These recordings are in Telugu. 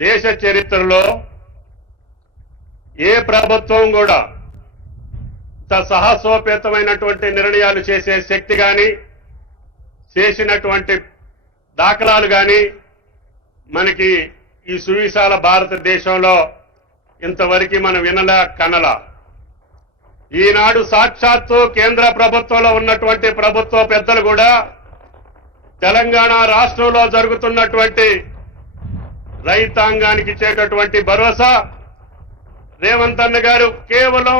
దేశ చరిత్రలో ఏ ప్రభుత్వం కూడా సాహసోపేతమైనటువంటి నిర్ణయాలు చేసే శక్తి గాని చేసినటువంటి దాఖలాలు గాని మనకి ఈ సువిశాల భారతదేశంలో ఇంతవరకు మనం వినలా కనలా. ఈనాడు సాక్షాత్తు కేంద్ర ప్రభుత్వంలో ఉన్నటువంటి ప్రభుత్వ పెద్దలు కూడా తెలంగాణ రాష్ట్రంలో జరుగుతున్నటువంటి రైతాంగానికి ఇచ్చేటటువంటి భరోసా రేవంత్ అన్న గారు కేవలం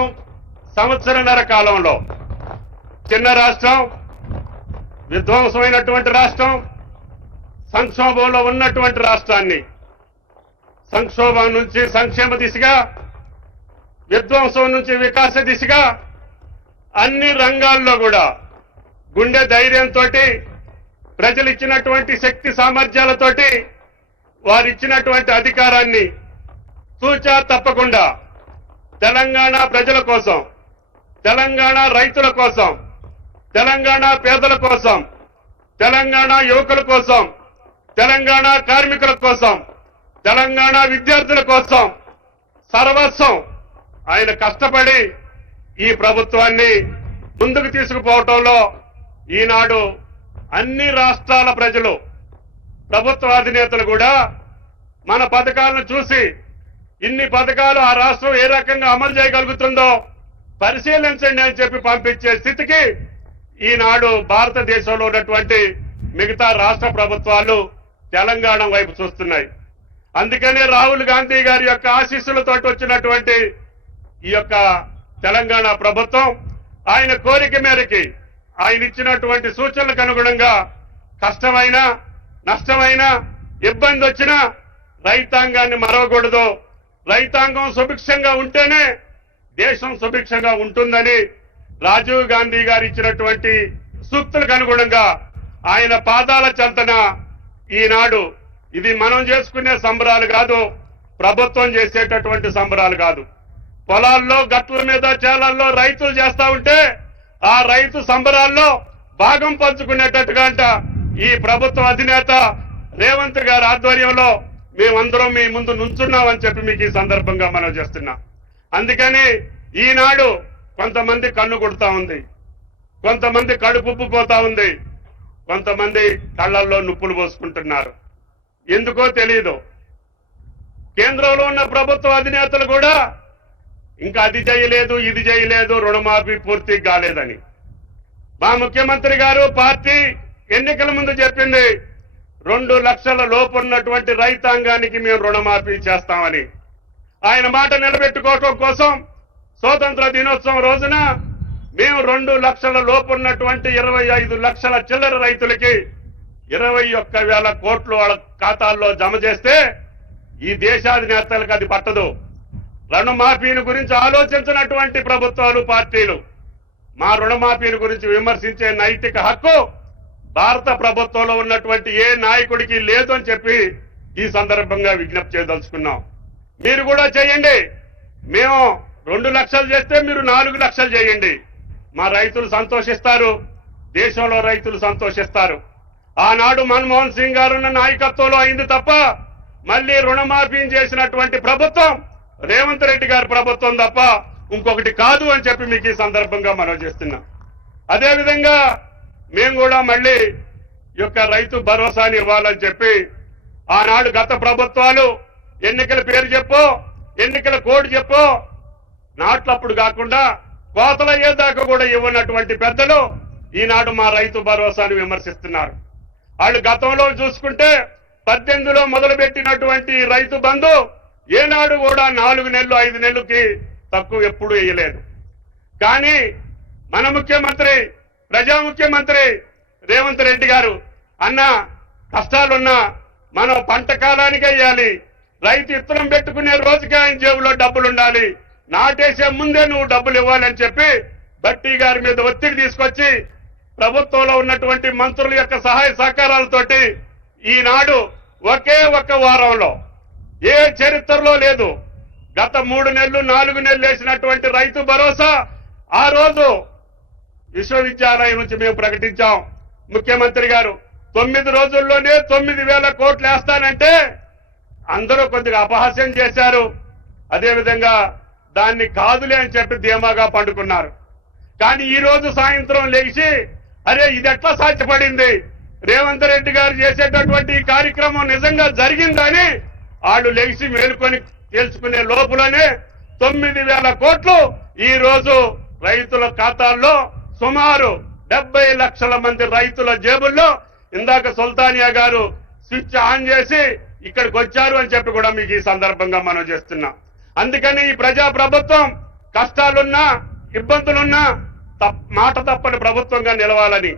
సంవత్సరన్నర కాలంలో చిన్న రాష్ట్రం, విధ్వంసమైనటువంటి రాష్ట్రం, సంక్షోభంలో ఉన్నటువంటి రాష్ట్రాన్ని సంక్షోభం నుంచి సంక్షేమ దిశగా, విధ్వంసం నుంచి వికాస దిశగా అన్ని రంగాల్లో కూడా గుండె ధైర్యంతో ప్రజలు ఇచ్చినటువంటి శక్తి సామర్థ్యాలతోటి వారిచ్చినటువంటి అధికారాన్ని తూచా తప్పకుండా తెలంగాణ ప్రజల కోసం, తెలంగాణ రైతుల కోసం, తెలంగాణ పేదల కోసం, తెలంగాణ యువకుల కోసం, తెలంగాణ కార్మికుల కోసం, తెలంగాణ విద్యార్థుల కోసం సర్వస్వం ఆయన కష్టపడి ఈ ప్రభుత్వాన్ని ముందుకు తీసుకుపోవటంలో ఈనాడు అన్ని రాష్ట్రాల ప్రజలు, ప్రభుత్వ అధినేతలు కూడా మన పథకాలను చూసి ఇన్ని పథకాలు ఆ రాష్ట్రం ఏ రకంగా అమలు చేయగలుగుతుందో పరిశీలించండి అని చెప్పి పంపించే స్థితికి ఈనాడు భారతదేశంలో ఉన్నటువంటి మిగతా రాష్ట్ర ప్రభుత్వాలు తెలంగాణ వైపు చూస్తున్నాయి. అందుకనే రాహుల్ గాంధీ గారి యొక్క ఆశీస్సులతో వచ్చినటువంటి ఈ యొక్క తెలంగాణ ప్రభుత్వం ఆయన కోరిక మేరకి ఆయన ఇచ్చినటువంటి సూచనలకు అనుగుణంగా కష్టమైన, నష్టమైన, ఇబ్బంది వచ్చినా రైతాంగాన్ని మరవకూడదు, రైతాంగం సుభిక్షంగా ఉంటేనే దేశం సుభిక్షంగా ఉంటుందని రాజీవ్ గాంధీ గారు ఇచ్చినటువంటి సూక్తులకు అనుగుణంగా ఆయన పాదాల చెంతన ఈనాడు ఇది మనం చేసుకునే సంబరాలు కాదు, ప్రభుత్వం చేసేటటువంటి సంబరాలు కాదు. పొలాల్లో, గట్ల మీద, చేలల్లో రైతులు చేస్తా ఉంటే ఆ రైతు సంబరాల్లో భాగం పంచుకునేటట్టుగా అంట ఈ ప్రభుత్వ అధినేత రేవంత్ గారి ఆధ్వర్యంలో మేమందరం మీ ముందు నుంచున్నామని చెప్పి మీకు ఈ సందర్భంగా మనం చేస్తున్నాం. అందుకని ఈనాడు కొంతమంది కన్ను కొడుతా ఉంది, కొంతమంది కడుపుప్పు పోతా ఉంది, కొంతమంది కళ్లల్లో నుప్పులు పోసుకుంటున్నారు. ఎందుకో తెలియదు. కేంద్రంలో ఉన్న ప్రభుత్వ అధినేతలు కూడా ఇంకా అది చేయలేదు, ఇది చేయలేదు, రుణమాఫీ పూర్తి కాలేదని మా ముఖ్యమంత్రి గారు పార్టీ ఎన్నికల ముందు చెప్పింది 2 లక్షల లోపు ఉన్నటువంటి రైతాంగానికి మేము రుణమాఫీ చేస్తామని. ఆయన మాట నిలబెట్టుకోవటం కోసం స్వాతంత్ర దినోత్సవం రోజున మేము 2 లక్షల లోపు ఉన్నటువంటి 25 లక్షల చిల్లర రైతులకి 21,000 కోట్లు వాళ్ళ ఖాతాల్లో జమ చేస్తే ఈ దేశాధినేతలకు అది పట్టదు. రుణమాఫీని గురించి ఆలోచించినటువంటి ప్రభుత్వాలు, పార్టీలు మా రుణమాఫీని గురించి విమర్శించే నైతిక హక్కు భారత ప్రభుత్వంలో ఉన్నటువంటి ఏ నాయకుడికి లేదు అని చెప్పి ఈ సందర్భంగా విజ్ఞప్తి చేయదలుచుకున్నాం. మీరు కూడా చేయండి. మేము 2 లక్షలు చేస్తే మీరు 4 లక్షలు చేయండి. మా రైతులు సంతోషిస్తారు, దేశంలో రైతులు సంతోషిస్తారు. ఆనాడు మన్మోహన్ సింగ్ గారున్న నాయకత్వంలో అయింది తప్ప మళ్లీ రుణమాఫీ చేసినటువంటి ప్రభుత్వం రేవంత్ రెడ్డి గారి ప్రభుత్వం తప్ప ఇంకొకటి కాదు అని చెప్పి మీకు ఈ సందర్భంగా మనం చేస్తున్నాం. అదేవిధంగా మేము కూడా మళ్లీ యొక్క రైతు భరోసాని ఇవ్వాలని చెప్పి ఆనాడు గత ప్రభుత్వాలు ఎన్నికల పేరు చెప్పో, ఎన్నికల కోడ్ చెప్పో నాట్లప్పుడు కాకుండా కోతలయ్యేదాకా కూడా ఇవ్వనటువంటి పెద్దలు ఈనాడు మా రైతు భరోసాని విమర్శిస్తున్నారు. వాళ్ళు గతంలో చూసుకుంటే 18లో మొదలుపెట్టినటువంటి రైతు బంధు ఏనాడు కూడా 4 నెలలు 5 నెలలకి తక్కువ ఎప్పుడూ వేయలేదు. కానీ మన ముఖ్యమంత్రి, ప్రజా ముఖ్యమంత్రి రేవంత్ రెడ్డి గారు అన్న కష్టాలున్నా మనం పంట కాలానికి వేయాలి, రైతు ఇత్తనం పెట్టుకునే రోజుకి ఆయన జేబులో డబ్బులు ఉండాలి, నాటేసే ముందే నువ్వు డబ్బులు ఇవ్వాలని చెప్పి భట్టి గారి మీద ఒత్తిడి తీసుకొచ్చి ప్రభుత్వంలో ఉన్నటువంటి మంత్రుల యొక్క సహాయ సహకారాలతోటి ఈనాడు ఒకే ఒక్క వారంలో ఏ చరిత్రలో లేదు గత 3 నెలలు 4 నెలలు వేసినటువంటి రైతు భరోసా ఆ రోజు విశ్వవిద్యాలయం నుంచి మేము ప్రకటించాం. ముఖ్యమంత్రి గారు 9 రోజుల్లోనే 9,000 కోట్లు వేస్తానంటే అందరూ కొద్దిగా అపహాస్యం చేశారు. అదేవిధంగా దాన్ని కాదులే అని చెప్పి ధీమాగా పండుకున్నారు. కానీ ఈ రోజు సాయంత్రం లేచి అరే ఇది ఎట్లా సాధ్యపడింది, రేవంత్ రెడ్డి గారు చేసేటటువంటి ఈ కార్యక్రమం నిజంగా జరిగిందని వాళ్ళు లేచి మేలుకొని తెలుసుకునే లోపులోనే 9,000 కోట్లు ఈ రోజు రైతుల ఖాతాల్లో సుమారు 70 లక్షల మంది రైతుల జేబుల్లో ఇందాక సుల్తానియా గారు స్విచ్ ఆన్ చేసి ఇక్కడికి వచ్చారు అని చెప్పి కూడా మీకు ఈ సందర్భంగా మనం చేస్తున్నాం. అందుకని ఈ ప్రజా ప్రభుత్వం కష్టాలున్నా ఇబ్బందులున్నా మాట తప్పని ప్రభుత్వంగా నిలవాలని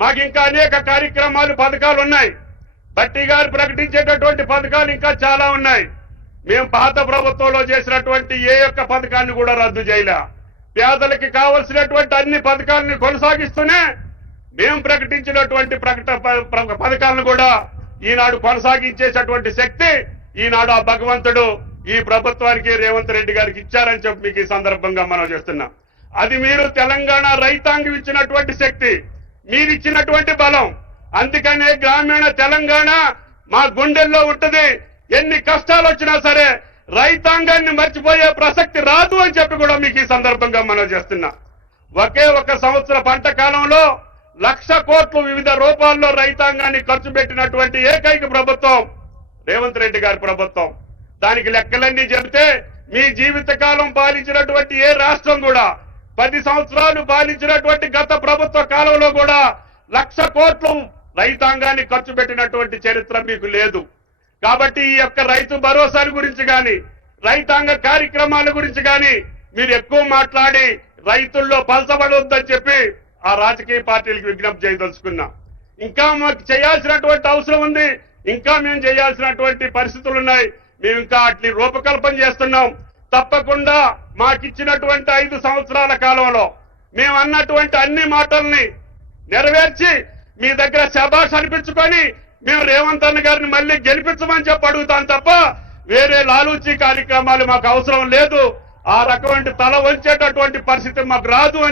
మాకు ఇంకా అనేక కార్యక్రమాలు పథకాలు ఉన్నాయి. భట్టి గారు ప్రకటించేటటువంటి పథకాలు ఇంకా చాలా ఉన్నాయి. మేము పాత ప్రభుత్వంలో చేసినటువంటి ఏ ఒక్క పథకాన్ని కూడా రద్దు చేయలే. పేదలకి కావలసినటువంటి అన్ని పథకాలను కొనసాగిస్తూనే మేము ప్రకటించినటువంటి పథకాలను కూడా ఈనాడు కొనసాగించేటటువంటి శక్తి ఈనాడు ఆ భగవంతుడు ఈ ప్రభుత్వానికి రేవంత్ రెడ్డి గారికి ఇచ్చారని చెప్పి మీకు ఈ సందర్భంగా మనం చేస్తున్నాం. అది మీరు తెలంగాణ రైతాంగం ఇచ్చినటువంటి శక్తి, మీరిచ్చినటువంటి బలం. అందుకనే గ్రామీణ తెలంగాణ మా గుండెల్లో ఉంటది. ఎన్ని కష్టాలు వచ్చినా సరే రైతాంగాన్ని మర్చిపోయే ప్రసక్తి రాదు అని చెప్పి కూడా మీకు ఈ సందర్భంగా మనం చేస్తున్నాం. ఒకే ఒక సంవత్సర పంట కాలంలో 1,00,000 కోట్లు వివిధ రూపాల్లో రైతాంగాన్ని ఖర్చు పెట్టినటువంటి ఏకైక ప్రభుత్వం రేవంత్ రెడ్డి గారి ప్రభుత్వం. దానికి లెక్కలన్నీ చెబితే మీ జీవితకాలం పాలించినటువంటి ఏ రాష్ట్రం కూడా 10 సంవత్సరాలు పాలించినటువంటి గత ప్రభుత్వ కాలంలో కూడా 1,00,000 కోట్లు రైతాంగాన్ని ఖర్చు పెట్టినటువంటి చరిత్ర మీకు లేదు. కాబట్టి ఈ యొక్క రైతు భరోసా గురించి కానీ రైతాంగ కార్యక్రమాల గురించి కానీ మీరు ఎక్కువ మాట్లాడి రైతుల్లో పలసబడొద్దని చెప్పి ఆ రాజకీయ పార్టీలకు విజ్ఞప్తి చేయదలుచుకున్నాం. ఇంకా మాకు చేయాల్సినటువంటి అవసరం ఉంది, ఇంకా మేము చేయాల్సినటువంటి పరిస్థితులు ఉన్నాయి. మేము ఇంకా వాటిని రూపకల్పన చేస్తున్నాం. తప్పకుండా మాకిచ్చినటువంటి 5 సంవత్సరాల కాలంలో మేము అన్నటువంటి అన్ని మాటల్ని నెరవేర్చి మీ దగ్గర శభాష్ అనిపించుకొని మేము రేవంత్ అన్న గారిని మళ్ళీ గెలిపించమని చెప్పి అడుగుతాం తప్ప వేరే లాలూచీ కార్యక్రమాలు మాకు అవసరం లేదు. ఆ రకమైన తల వంచేటటువంటి పరిస్థితి మాకు రాదు.